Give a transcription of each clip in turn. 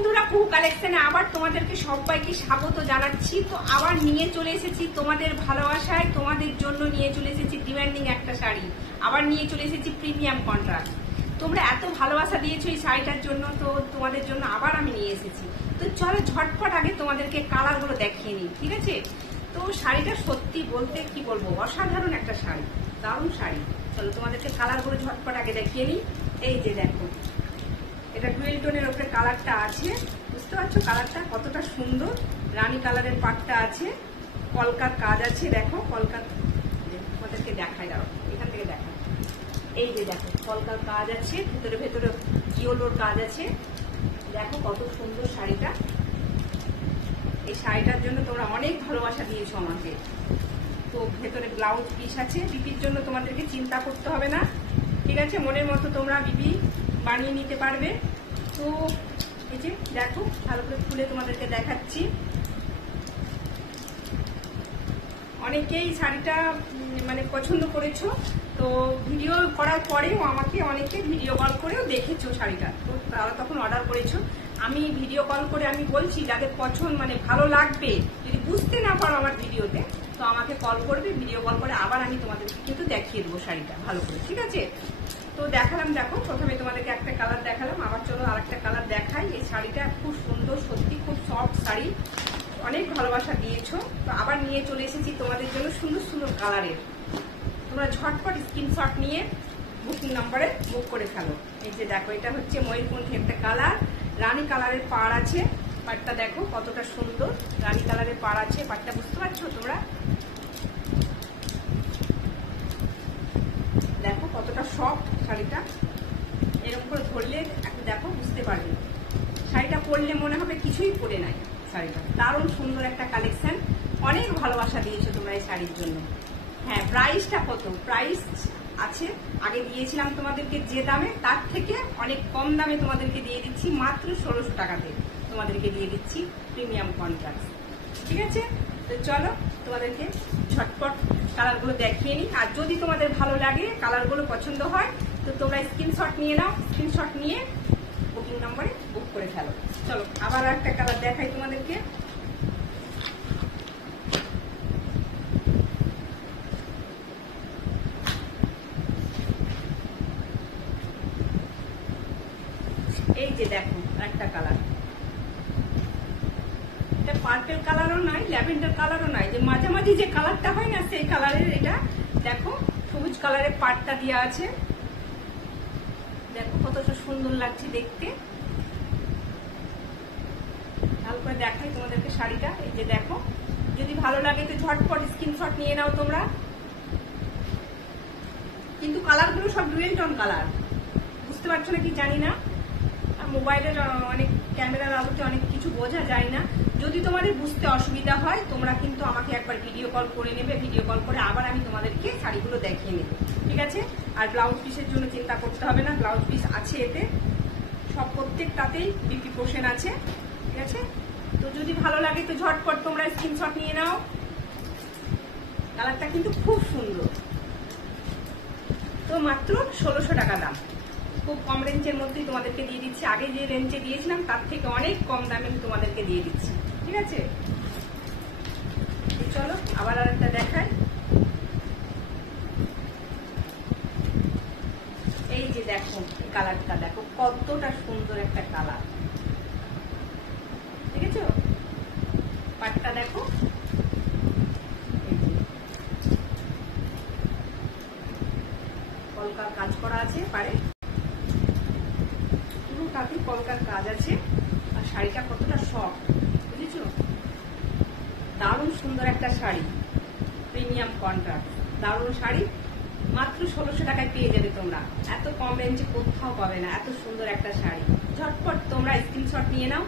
বন্ধুরা, কুহু কালেকশনে আবার তোমাদেরকে সবাইকে স্বাগত জানাচ্ছি। তো আবার নিয়ে চলে এসেছি তোমাদের ভালোবাসায়, তোমাদের জন্য নিয়ে চলে এসেছি ডিমান্ডিং একটা শাড়ি। আবার নিয়ে চলে এসেছি প্রিমিয়াম কন্ট্রাস্ট। তোমরা এত ভালোবাসা দিয়েছো এই শাড়িটার জন্য, তো তোমাদের জন্য আবার আমি নিয়ে এসেছি। তো চলো ঝটপট আগে তোমাদেরকে কালারগুলো দেখিয়ে নিই, ঠিক আছে? তো শাড়িটা সত্যি বলতে কি বলবো, অসাধারণ একটা শাড়ি, দারুণ শাড়ি। চলো তোমাদেরকে কালারগুলো ঝটপট আগে দেখিয়ে নিই। এই যে দেখো, এটা ডুয়েল টোনের উপরে কালারটা আছে, বুঝতে পারছো কালারটা কতটা সুন্দর। রানী কালারের পাটটা আছে, কলকার কাজ আছে, দেখো কলকার, তোমাদেরকে দেখাই, দাও এখান থেকে দেখা। এই যে দেখো কলকার কাজ আছে, ভেতরে ভেতরে জিওলোর কাজ আছে, দেখো কত সুন্দর শাড়িটা। এই শাড়িটার জন্য তোমরা অনেক ভালোবাসা দিয়েছো আমাকে। তো ভেতরে ব্লাউজ পিস আছে, বিপির জন্য তোমাদেরকে চিন্তা করতে হবে না, ঠিক আছে? মনের মতো তোমরা বিপি বানিয়ে নিতে পারবে। তো এই যে দেখো, ভালো করে খুলে তোমাদেরকে দেখাচ্ছি। অনেকেই শাড়িটা মানে পছন্দ করেছো, তো ভিডিও করার পরেও আমাকে অনেকে ভিডিও কল করেও দেখেছো শাড়িটা, তো তারা তখন অর্ডার করেছো। আমি ভিডিও কল করে আমি বলছি যাদের পছন্দ মানে ভালো লাগবে, যদি বুঝতে না পারো আমার ভিডিওতে, তো আমাকে কল করবে, ভিডিও কল করে আবার আমি তোমাদেরকে কিন্তু দেখিয়ে দেবো শাড়িটা ভালো করে, ঠিক আছে? তো দেখালাম, দেখো প্রথমে তোমাদেরকে একটা কালার দেখালাম, আবার চলো আরেকটা কালার দেখাই। এই শাড়িটা খুব সুন্দর, সত্যি খুব সফট শাড়ি, অনেক ভালোবাসা দিয়েছো। তো আবার নিয়ে চলে এসেছি তোমাদের জন্য সুন্দর সুন্দর কালারের। তোমরা ঝটপট স্ক্রিনশট নিয়ে বুকিং নম্বরে বুক করে ফেলো। এই যে দেখো, এটা হচ্ছে ময়ূরকণ্ঠী একটা কালার, রানী কালারের পাড় আছে, পাড়টা দেখো কতটা সুন্দর, রানী কালারের পাড় আছে, পাড়টা বুঝতে পারছো তোমরা? দেখো কতটা সফট শাড়িটা, এরকম করে ধরলে দেখো বুঝতে পারবে। শাড়িটা পরলে মনে হবে কিছুই পরে নাই। শাড়িটা দারুণ সুন্দর একটা কালেকশন, অনেক ভালোবাসা দিয়েছো তোমরা এই শাড়ির জন্য। হ্যাঁ, প্রাইসটা কত? প্রাইস আছে, আগে দিয়েছিলাম তোমাদেরকে যে দামে, তার থেকে অনেক কম দামে তোমাদেরকে দিয়ে দিচ্ছি, মাত্র 1600 টাকাতে তোমাদেরকে দিয়ে দিচ্ছি প্রিমিয়াম কন্ট্রাস্ট, ঠিক আছে? তো চলো তোমাদেরকে ঝটপট কালারগুলো দেখিয়ে নিই। আর যদি তোমাদের ভালো লাগে, কালারগুলো পছন্দ হয়, তো তোমরা স্ক্রিনশট নিয়ে নাও, স্ক্রিনশট নিয়ে বুকিং নম্বরে বুক করে ফেলো। চলো আবার একটা কালার দেখাই তোমাদেরকে। এই যে দেখো একটা কালার, এটা পার্পল কালারও নয়, ল্যাভেন্ডার কালারও নয়, যে মাঝামাঝি যে কালারটা হয় না, সেই কালারের এটা। দেখো সবুজ কালারের পাটটা দেওয়া আছে, দেখো কতটা সুন্দর লাগছে দেখতে। ভালো করে দেখাই তোমাদেরকে শাড়িটা। এই যে দেখো, যদি ভালো লাগে তো ঝটপট স্ক্রিনশট নিয়ে নাও তোমরা। কিন্তু কালারগুলো সব ডুয়েল টোন কালার, বুঝতে পারছো না কি জানি না, মোবাইলের অনেক ক্যামেরার আলোতে অনেক কিছু বোঝা যায় না। যদি তোমাদের বুঝতে অসুবিধা হয়, তোমরা কিন্তু আমাকে একবার ভিডিও কল করে নেবে, ভিডিও কল করে আবার আমি তোমাদেরকে শাড়িগুলো দেখিয়ে নেব, ঠিক আছে? আর ব্লাউজ পিসের জন্য চিন্তা করতে হবে না, ব্লাউজ পিস আছে এতে, সব প্রত্যেকটাতেই বিপি পোর্শন আছে, ঠিক আছে? তো যদি ভালো লাগে তো ঝটপট তোমরা স্ক্রিনশট নিয়ে নাও। কালারটা কিন্তু খুব সুন্দর। তো মাত্র 1600 টাকা দাম, খুব কম রেঞ্জের মধ্যেই তোমাদেরকে দিয়ে দিচ্ছি। আগে যে রেঞ্জে দিয়েছিলাম তার থেকে অনেক কম দামে তোমাদেরকে দিয়ে দিচ্ছি, ঠিক আছে? চলো আবার আরেকটা দেখাই। এই যে দেখো কালারটা, দেখো কতটা সুন্দর একটা কালার, দেখেছো? পাটটা দেখো, কলকার কাজ করা আছে পাড়ে, পুরোটাতে কলকার কাজ আছে। আর শাড়িটা কতটা সফট, বুঝেছো? দারুণ সুন্দর একটা শাড়ি, প্রিমিয়াম কন্ট্রাস্ট, দারুণ শাড়ি। মাত্র 1600 টাকায় পেয়ে যাবে তোমরা, এত কম রেঞ্জে কোথাও পাবে না এত সুন্দর একটা শাড়ি। ঝটপট তোমরা স্ক্রিনশট নিয়ে নাও,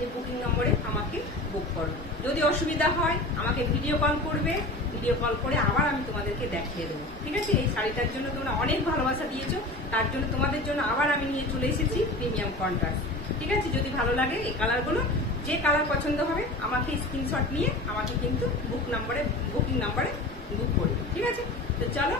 এই বুকিং নম্বরে আমাকে বুক করো। যদি অসুবিধা হয় আমাকে ভিডিও কল করবে, ভিডিও কল করে আবার আমি তোমাদেরকে দেখিয়ে দেবো, ঠিক আছে? এই শাড়িটার জন্য তোমরা অনেক ভালোবাসা দিয়েছো, তার জন্য তোমাদের জন্য আবার আমি নিয়ে চলে এসেছি প্রিমিয়াম কন্ট্রাস্ট, ঠিক আছে? যদি ভালো লাগে এই কালারগুলো, যে কালার পছন্দ হবে আমাকে স্ক্রিনশট নিয়ে আমাকে কিন্তু বুকিং নাম্বারে বুক করবে, ঠিক আছে? তো চলো।